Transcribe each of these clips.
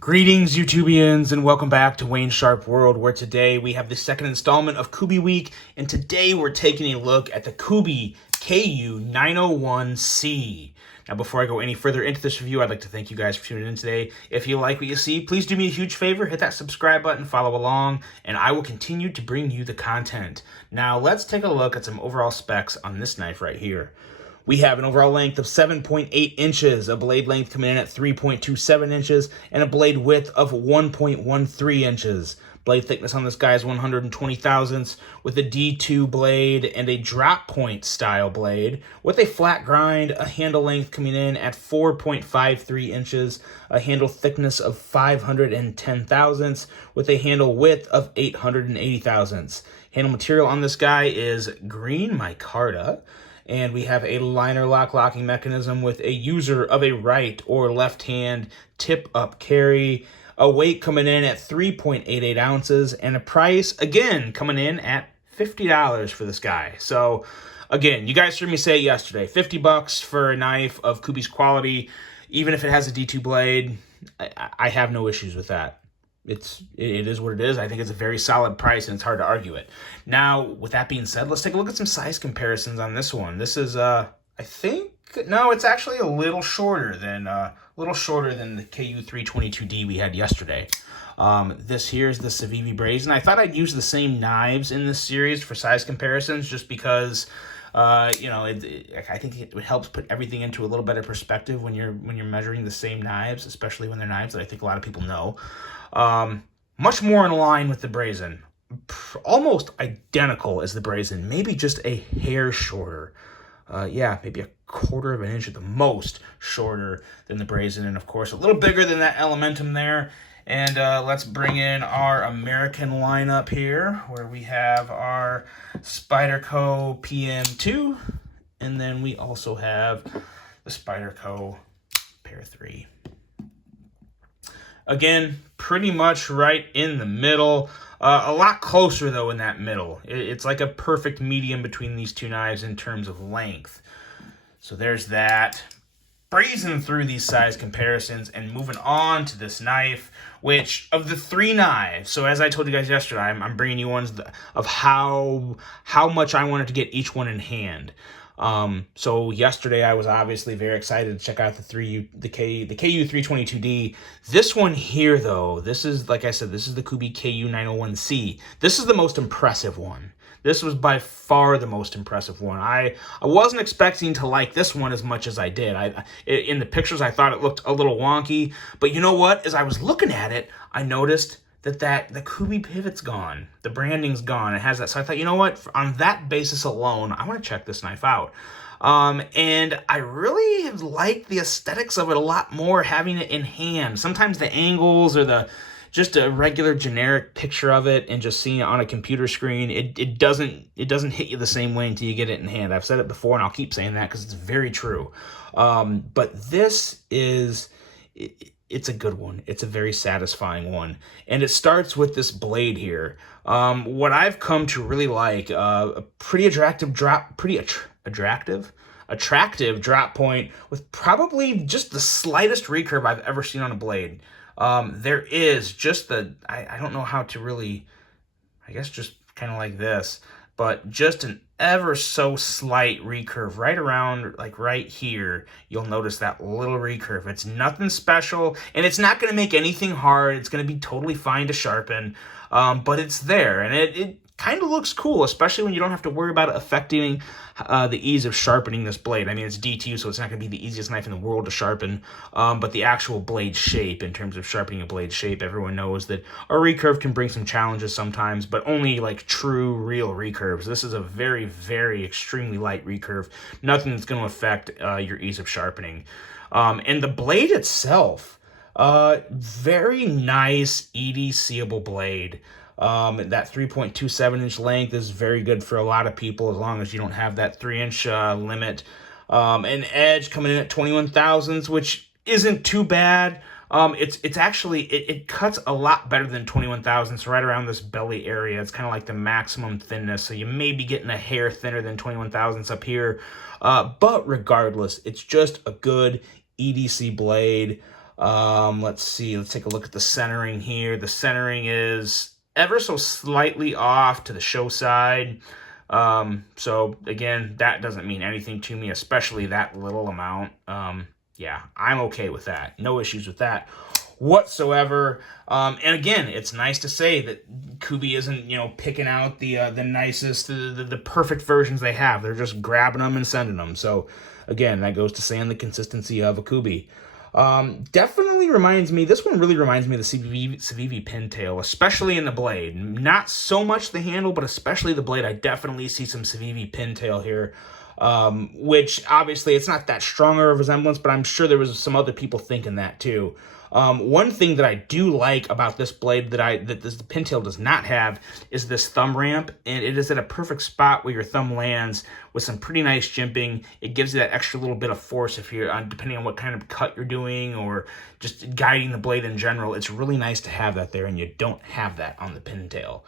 Greetings, YouTubians, and welcome back to Wayne Sharp World, where today we have the second installment of Kubey Week, and today we're taking a look at the Kubey KU901C. Now, before I go any further into this review, I'd like to thank you guys for tuning in today. If you like what you see, please do me a huge favor, hit that subscribe button, follow along, and I will continue to bring you the content. Now, let's take a look at some overall specs on this knife right here. We have an overall length of 7.8 inches, a blade length coming in at 3.27 inches, and a blade width of 1.13 inches. Blade thickness on this guy is 120 thousandths, with a D2 blade and a drop point style blade, with a flat grind, a handle length coming in at 4.53 inches, a handle thickness of 510 thousandths, with a handle width of 880 thousandths. Handle material on this guy is green micarta. And we have a liner lock locking mechanism with a user of a right or left hand tip up carry, a weight coming in at 3.88 ounces, and a price, again, coming in at $50 for this guy. So, again, you guys heard me say it yesterday, $50 for a knife of Kubey's quality, even if it has a D2 blade, I have no issues with that. It is what it is. I think it's a very solid price, and it's hard to argue it. Now, with that being said, let's take a look at some size comparisons on this one. This is, I think, no, it's actually a little shorter than the KU322D we had yesterday. This here is the Civivi Brazen. I thought I'd use the same knives in this series for size comparisons, just because I think it helps put everything into a little better perspective when you're measuring the same knives, especially when they're knives that I think a lot of people know. Much more in line with the Brazen, almost identical as the Brazen, maybe just a hair shorter. Maybe a quarter of an inch at the most shorter than the Brazen, and of course a little bigger than that Elementum there. And let's bring in our American lineup here, where we have our Spyderco PM2, and then we also have the Spyderco Pair 3. Again, pretty much right in the middle. A lot closer, though, in that middle. It's like a perfect medium between these two knives in terms of length. So there's that. Breezing through these size comparisons and moving on to this knife, which of the three knives, so as I told you guys yesterday, I'm bringing you ones of how much I wanted to get each one in hand. So yesterday I was obviously very excited to check out the KU322D. This one here, though, this is, like I said, this is the Kubey KU901C. This is the most impressive one. This was by far the most impressive one. I wasn't expecting to like this one as much as I did. In the pictures, I thought it looked a little wonky, but you know what? As I was looking at it, I noticed that the Kubey pivot's gone. The branding's gone. It has that. So I thought, you know what? On that basis alone, I want to check this knife out. And I really have liked the aesthetics of it a lot more having it in hand. Sometimes the angles or just a regular generic picture of it and just seeing it on a computer screen, it doesn't hit you the same way until you get it in hand. I've said it before, and I'll keep saying that because it's very true. But this is... It's a good one. It's a very satisfying one. And it starts with this blade here. What I've come to really like, a pretty attractive drop point with probably just the slightest recurve I've ever seen on a blade. There is just I don't know how to really, I guess just kind of like this, but just an ever so slight recurve right around, like right here. You'll notice that little recurve. It's nothing special, and it's not going to make anything hard. It's going to be totally fine to sharpen, but it's there, and it kind of looks cool, especially when you don't have to worry about it affecting the ease of sharpening this blade. I mean, it's D2, so it's not going to be the easiest knife in the world to sharpen, but the actual blade shape, in terms of sharpening a blade shape, everyone knows that a recurve can bring some challenges sometimes, but only like true, real recurves. This is a very, very extremely light recurve. Nothing that's going to affect your ease of sharpening. And the blade itself, very nice EDC-able blade. That 3.27 inch length is very good for a lot of people, as long as you don't have that 3-inch limit. An edge coming in at 21 thousandths, which isn't too bad. It's actually, it cuts a lot better than 21 thousandths right around this belly area. It's kind of like the maximum thinness, so you may be getting a hair thinner than 21 thousandths up here. But regardless, it's just a good EDC blade. Let's see. Let's take a look at the centering here. The centering is ever so slightly off to the show side. So again, that doesn't mean anything to me, especially that little amount. Yeah, I'm okay with that. No issues with that whatsoever. And again, it's nice to say that Kubey isn't, picking out the nicest, the perfect versions they have. They're just grabbing them and sending them. So again, that goes to saying the consistency of a Kubey. Definitely reminds me, this one really reminds me of the Civivi Pintail, especially in the blade. Not so much the handle, but especially the blade. I definitely see some Civivi Pintail here, which obviously it's not that stronger of a resemblance, but I'm sure there was some other people thinking that too. One thing that I do like about this blade that this Pintail does not have is this thumb ramp, and it is at a perfect spot where your thumb lands with some pretty nice jimping. It gives you that extra little bit of force if you're depending on what kind of cut you're doing or just guiding the blade in general. It's really nice to have that there, and you don't have that on the Pintail.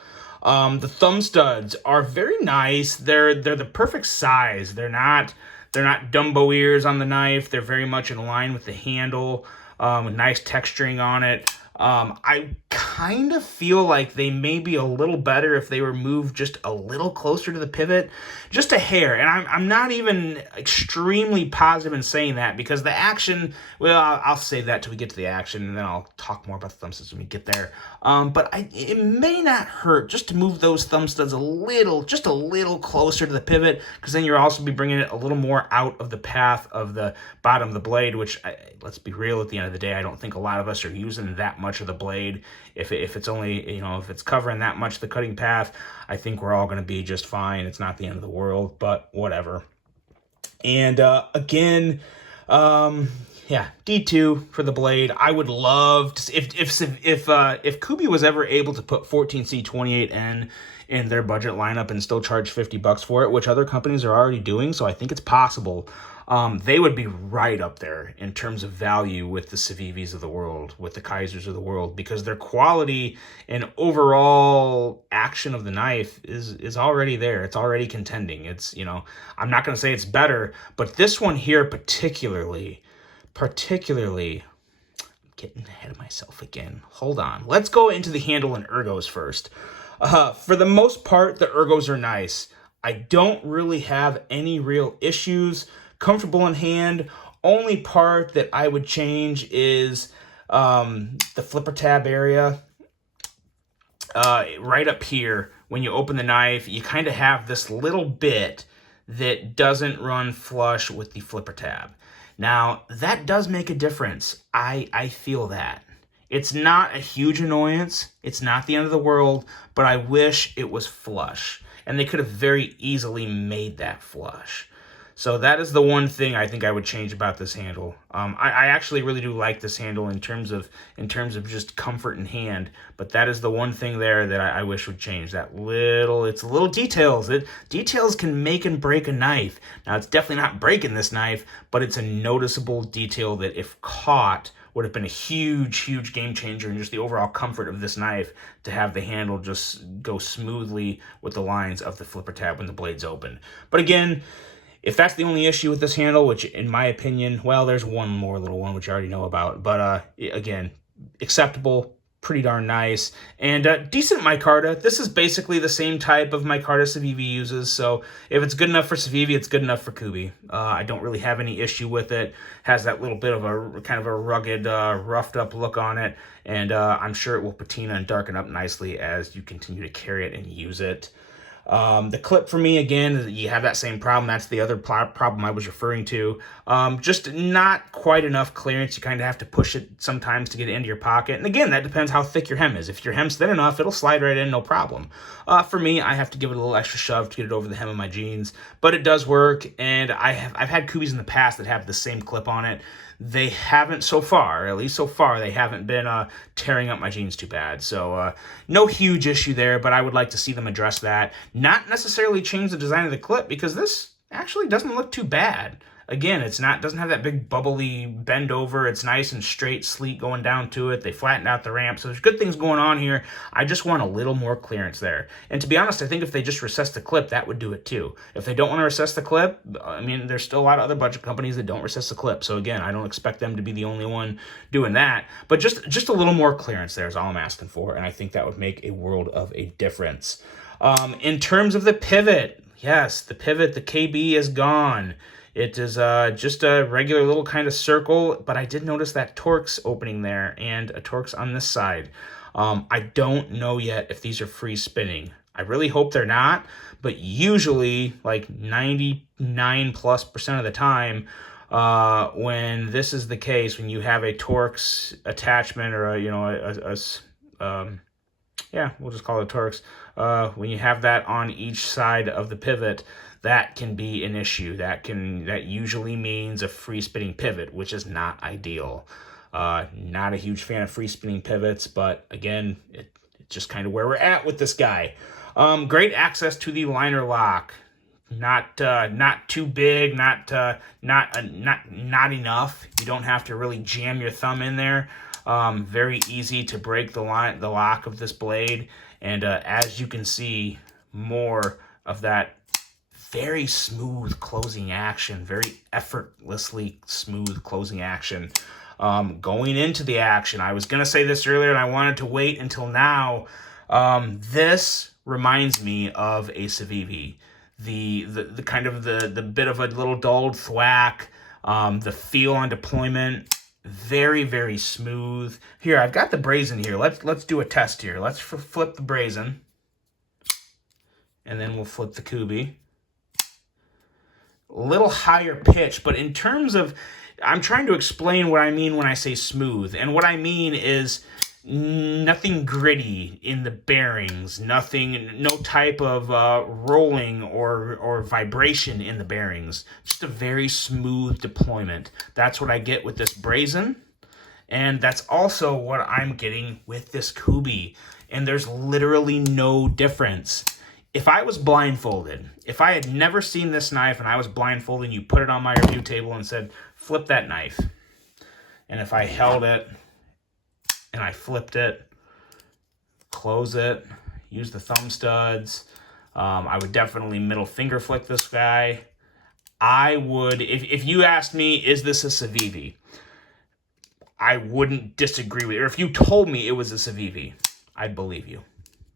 The thumb studs are very nice. They're the perfect size. They're not Dumbo ears on the knife. They're very much in line with the handle. With nice texturing on it. I kind of feel like they may be a little better if they were moved just a little closer to the pivot, just a hair. And I'm not even extremely positive in saying that because the action, well, I'll save that till we get to the action, and then I'll talk more about the thumb studs when we get there. But it may not hurt just to move those thumb studs just a little closer to the pivot, because then you'll also be bringing it a little more out of the path of the bottom of the blade, which, let's be real, at the end of the day, I don't think a lot of us are using that much of the blade. If it's only, if it's covering that much of the cutting path, I think we're all going to be just fine. It's not the end of the world, but whatever. And again, yeah, D2 for the blade. I would love to see, if Kubey was ever able to put 14C28N in their budget lineup and still charge $50 for it, which other companies are already doing, so I think it's possible. They would be right up there in terms of value with the Civivis of the world, with the Kaisers of the world, because their quality and overall action of the knife is already there. It's already contending. It's, I'm not going to say it's better, but this one here particularly, I'm getting ahead of myself again. Hold on. Let's go into the handle and ergos first. For the most part, the ergos are nice. I don't really have any real issues. Comfortable in hand. Only part that I would change is the flipper tab area. Right up here, when you open the knife, you kind of have this little bit that doesn't run flush with the flipper tab. Now, that does make a difference. I feel that. It's not a huge annoyance. It's not the end of the world, but I wish it was flush. And they could have very easily made that flush. So that is the one thing I think I would change about this handle. I actually really do like this handle in terms of just comfort in hand, but that is the one thing there that I wish would change. It's little details. Details can make and break a knife. Now, it's definitely not breaking this knife, but it's a noticeable detail that, if caught, would have been a huge game changer in just the overall comfort of this knife, to have the handle just go smoothly with the lines of the flipper tab when the blade's open. But again, if that's the only issue with this handle, which in my opinion, well, there's one more little one which I already know about, but again, acceptable, pretty darn nice, and decent micarta. This is basically the same type of micarta Civivi uses, so if it's good enough for Civivi, it's good enough for Kubey. I don't really have any issue with it. Has that little bit of a kind of a rugged, roughed up look on it, and I'm sure it will patina and darken up nicely as you continue to carry it and use it. The clip for me, again, you have that same problem. That's the other problem I was referring to. Just not quite enough clearance. You kind of have to push it sometimes to get it into your pocket. And again, that depends how thick your hem is. If your hem's thin enough, it'll slide right in, no problem. For me, I have to give it a little extra shove to get it over the hem of my jeans, but it does work. And I've had Kubeys in the past that have the same clip on it. They haven't so far, at least so far, they haven't been tearing up my jeans too bad. So no huge issue there, but I would like to see them address that. Not necessarily change the design of the clip, because this actually doesn't look too bad. again, doesn't have that big bubbly bend over. It's nice and straight, sleek going down to it. They flattened out the ramp. So there's good things going on here. I just want a little more clearance there. And to be honest, I think if they just recess the clip, that would do it too. If they don't want to recess the clip, I mean, there's still a lot of other budget companies that don't recess the clip. So again, I don't expect them to be the only one doing that. But just a little more clearance there is all I'm asking for. And I think that would make a world of a difference. In terms of the pivot, yes, the pivot, the KB is gone. It is just a regular little kind of circle, but I did notice that Torx opening there and a Torx on this side. I don't know yet if these are free spinning. I really hope they're not, but usually like 99+% of the time, when this is the case, when you have a Torx attachment or yeah, we'll just call it Torx. When you have that on each side of the pivot, that can be an issue. That usually means a free spinning pivot, which is not ideal. Not a huge fan of free spinning pivots, but again, it's just kind of where we're at with this guy. Great access to the liner lock. Not too big, not enough. You don't have to really jam your thumb in there. Very easy to break the lock of this blade, and as you can see, more of that very smooth closing action, very effortlessly smooth closing action. Going into the action, I was gonna say this earlier, and I wanted to wait until now. This reminds me of a Civivi. The kind of the bit of a little dulled thwack, the feel on deployment. Very, very smooth. Here, I've got the brazen here. Let's do a test here. Let's flip the brazen. And then we'll flip the Kubey. A little higher pitch, but in terms of, I'm trying to explain what I mean when I say smooth. And what I mean is nothing gritty in the bearings, no type of rolling or vibration in the bearings. Just a very smooth deployment. That's what I get with this brazen, and that's also what I'm getting with this Kubey. And there's literally no difference. If I was blindfolded, if I had never seen this knife and I was blindfolded and you put it on my review table and said, flip that knife, and if I held it and I flipped it, close it, use the thumb studs, I would definitely middle finger flick this guy. I would, if you asked me, is this a Civivi? I wouldn't disagree with you. Or if you told me it was a Civivi, I'd believe you.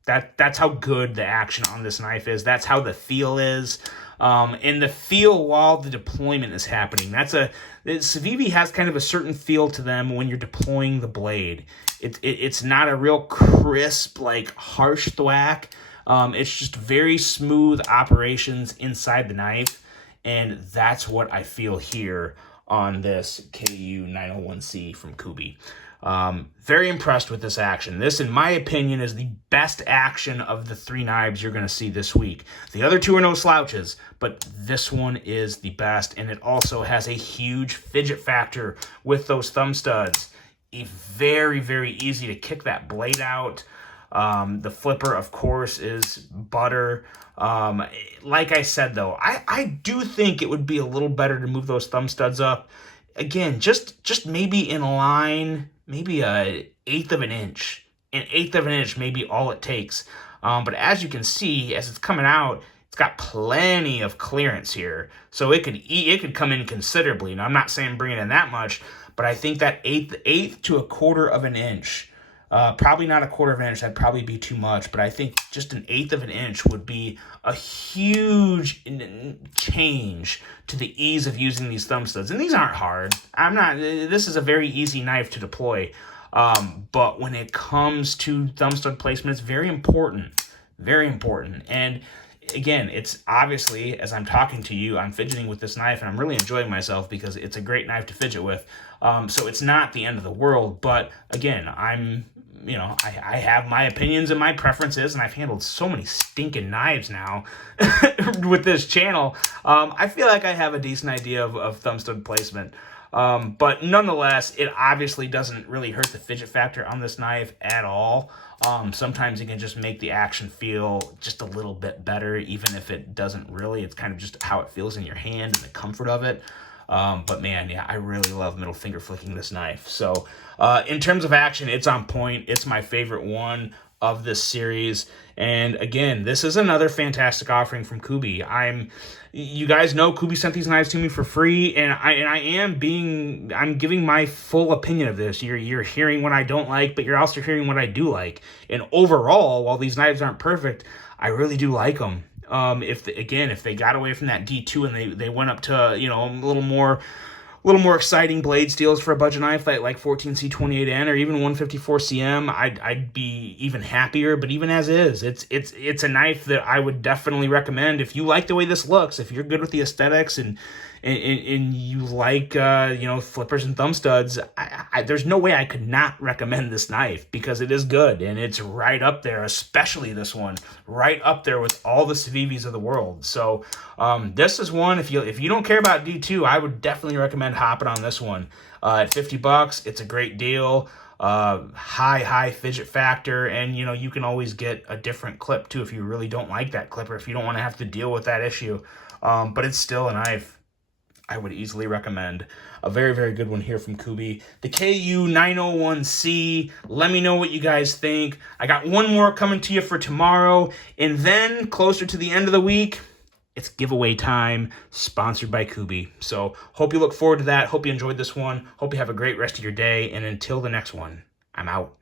That's how good the action on this knife is. That's how the feel is. And the feel while the deployment is happening. Civivi has kind of a certain feel to them when you're deploying the blade. It's not a real crisp, like harsh thwack. It's just very smooth operations inside the knife. And that's what I feel here on this KU901C from Kubey. Very impressed with this action. This, in my opinion, is the best action of the 3 knives you're going to see this week. The other 2 are no slouches, but this one is the best, and it also has a huge fidget factor with those thumb studs. Very, very easy to kick that blade out. The flipper, of course, is butter. Like I said, though, I do think it would be a little better to move those thumb studs up. Again, just maybe in line, maybe an eighth of an inch. An eighth of an inch may be all it takes. But as you can see, as it's coming out, it's got plenty of clearance here. So it could come in considerably. Now, I'm not saying bring it in that much, but I think that eighth to a quarter of an inch, probably not a quarter of an inch, that'd probably be too much, but I think just an eighth of an inch would be a huge change to the ease of using these thumb studs. And these aren't hard. This is a very easy knife to deploy. But when it comes to thumb stud placement, it's very important. Very important. And again, it's obviously, as I'm talking to you, I'm fidgeting with this knife, and I'm really enjoying myself because it's a great knife to fidget with. So it's not the end of the world, but again, I have my opinions and my preferences, and I've handled so many stinking knives now with this channel. I feel like I have a decent idea of thumb stud placement. But nonetheless, it obviously doesn't really hurt the fidget factor on this knife at all. Sometimes it can just make the action feel just a little bit better, even if it doesn't really. It's kind of just how it feels in your hand and the comfort of it. But man, yeah, I really love middle finger flicking this knife. So in terms of action, it's on point. It's my favorite one of this series. And again, this is another fantastic offering from Kubey. You guys know Kubey sent these knives to me for free, and I'm giving my full opinion of this. You're hearing what I don't like, but you're also hearing what I do like. And overall, while these knives aren't perfect, I really do like them. If they got away from that D2 and they went up to, a little more exciting blade steels for a budget knife like 14C28N or even 154CM, I'd be even happier. But even as is, it's a knife that I would definitely recommend if you like the way this looks, if you're good with the aesthetics and you like flippers and thumb studs. There's no way I could not recommend this knife, because it is good and it's right up there, especially this one, right up there with all the Civivis of the world. So this is one, if you don't care about D2, I would definitely recommend hopping on this one. At $50, it's a great deal. High fidget factor, and you can always get a different clip too if you really don't like that clip, or if you don't want to have to deal with that issue. But it's still a knife I would easily recommend. A very, very good one here from Kubey. The KU901C. Let me know what you guys think. I got one more coming to you for tomorrow. And then, closer to the end of the week, it's giveaway time, sponsored by Kubey. So, hope you look forward to that. Hope you enjoyed this one. Hope you have a great rest of your day. And until the next one, I'm out.